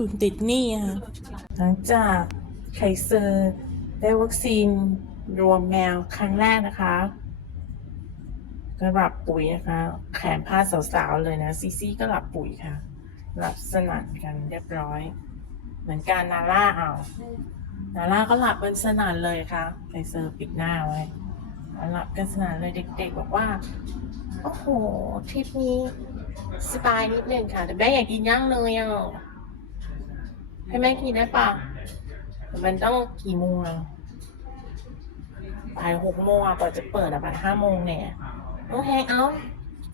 ตุนติดหนี้ค่ะหลังจากไคเซอร์ได้วัคซีนรวมแมวครั้งแรกนะคะก็หลับปุ๋ยนะคะ แขนผ้าสาวๆเลยนะ ซีซี่ก็หลับปุ๋ยค่ะ หลับสนั่นกันเรียบร้อย เหมือนการนาร่าเอานาร่าก็หลับเป็นสนั่นเลยค่ะไคเซอร์ปิดหน้าไว้หลับกันสนั่นเลยเด็ก ๆ บอกว่า โอ้โหทริปนี้สบายนิดนึงค่ะ แต่แม่อยากกินย่างเลยอะ ให้แม่กินได้ปะมันต้องกี่โมงอะบ่ายหกโมงอะกว่าจะเปิดอะบ่ายห้าโมงเนี่ยโอเคเอา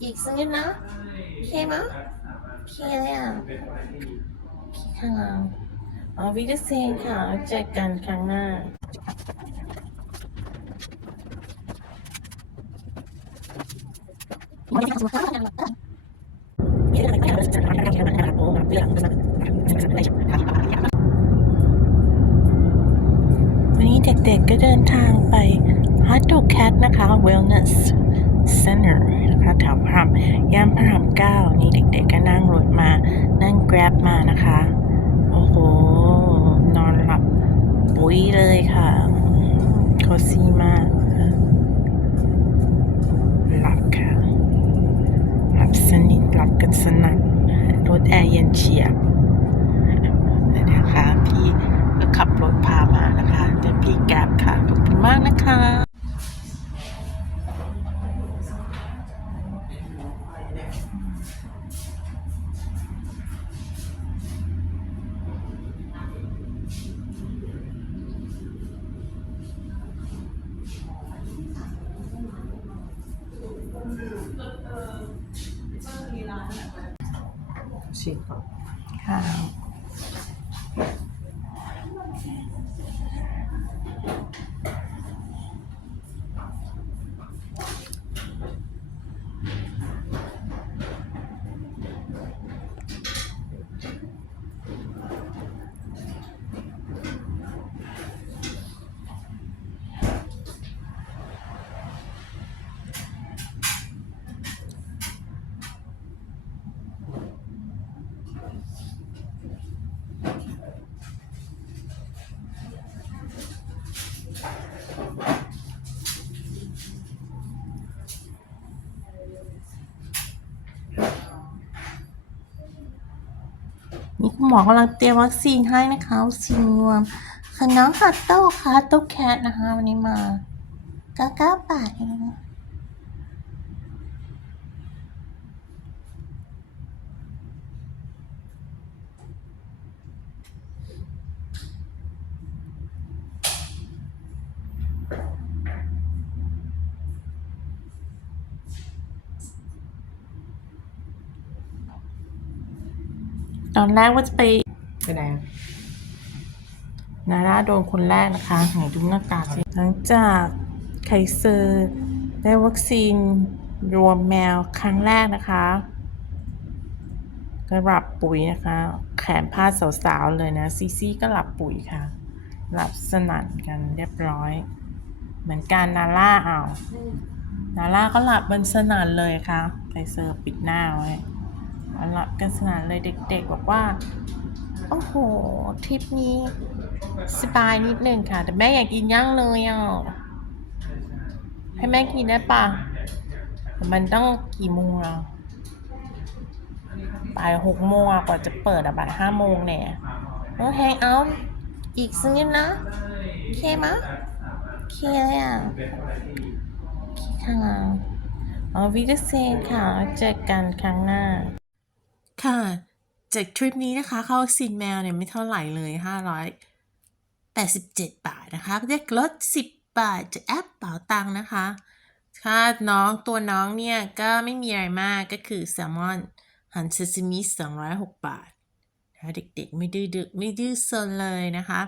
อีกสักนิดนะโอเคไหมโอเคเลยอะโอเคค่ะเอาวิดีเซนค่ะเจอกันครั้งหน้าวันนี้เด็กๆก็เดินทางไป h a r t o Cat นะคะ Wellness Center นะคะแถวพระรามย่านพระรามเก้านี่เด็กๆก็นั่งรถมา นั่ง Grab มานะคะ โอ้โห นอนหลับปุ๋ยเลยค่ะโคซีมากหลับค่ะ หลับสนิทหลับกันสนั่นรถแอร์เย็นเฉียบนะคะพี่ก็ขับรถพามานะคะเป็นพี่ แกร็บค่ะ ขอบคุณมากนะคะชิมก่อนค่ะ นี่คุณหมอกำลังเตรียมวัคซีนให้นะคะวัคซีนรวมค่ะน้องฮัตโต้ค่ะฮัตโต้แคทนะคะ วันนี้มาเก้าเก้าบาทเองนะ ตอนแรกว่าจะไปไปไหนอะนาร่าโดนคนแรกนะคะไหนดูหน้ากากสิหลังจากไคเซอร์ได้วัคซีนรวมแมวครั้งแรกนะคะก็หลับปุ๋ยนะคะ แขนผ้าสาวๆเลยนะ ซีซี่ก็หลับปุ๋ยค่ะ หลับสนั่นกันเรียบร้อย เหมือนการนาร่าเอานาร่าก็หลับมันสนั่นเลยค่ะไคเซอร์ปิดหน้าไว้ หลับกันสนั่นเลยเด็กๆ บอกว่า โอ้โหทริปนี้สบายนิดนึงค่ะ แต่แม่อยากกินย่างเลยอะให้แม่กินได้ปะมันต้องกี่โมงอะบ่ายหกโมงกว่าจะเปิดอะบ่ายห้าโมงเนี่ยโอ้แฮงเอาท์อีกสักนิดนะโอเคมะโอเคเลยอะอเคค่ะเอวิดีเซนค่ะ เจอกันครั้งหน้า ค่ะ จากทริปนี้นะคะเข้าวัคซีนแมวเนี่ยไม่เท่าไหร่เลย 587 บาทนะคะเรียกลด 10 บาทจากแอปเป๋าตังค์นะคะค่าน้องตัวน้องเนี่ย ก็ไม่มีอะไรมากก็คือแซลมอนหันเซซิมิ206 บาทนะเด็กๆ ไม่ดื้อดึกไม่ดื้อซนเลยนะคะ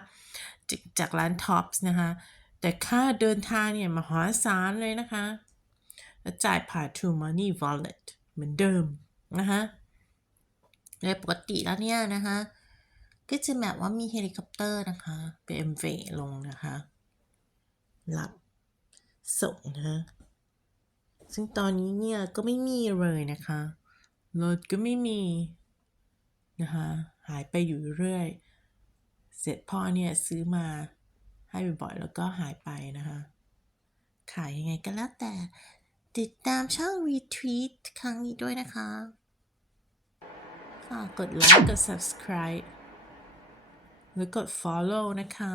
จากจากร้านท็อปส์นะคะ แต่ค่าเดินทางเนี่ยมหาศาลเลยนะคะจ่ายผ่าน True Money Wallet เหมือนเดิมนะคะ โดยปกติแล้วเนี่ยนะคะ ก็จะแบบว่ามีเฮลิคอปเตอร์นะคะเป็นเอ็มเวลงนะคะรับส่งนะคะซึ่งตอนนี้เนี่ยก็ไม่มีเลยนะคะรถก็ไม่มีนะคะหายไปอยู่เรื่อย เสร็จพ่อเนี่ยซื้อมาให้บ่อยๆแล้วก็หายไปนะคะขายยังไงก็แล้วแต่ติดตามช่อง retweet ครั้งนี้ด้วยนะคะ ฝากกดไลค์กด subscribe หรือกด follow นะคะ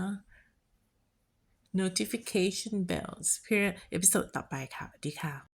notification bells เพื่อเอพิโซดต่อไปค่ะ ดีค่ะ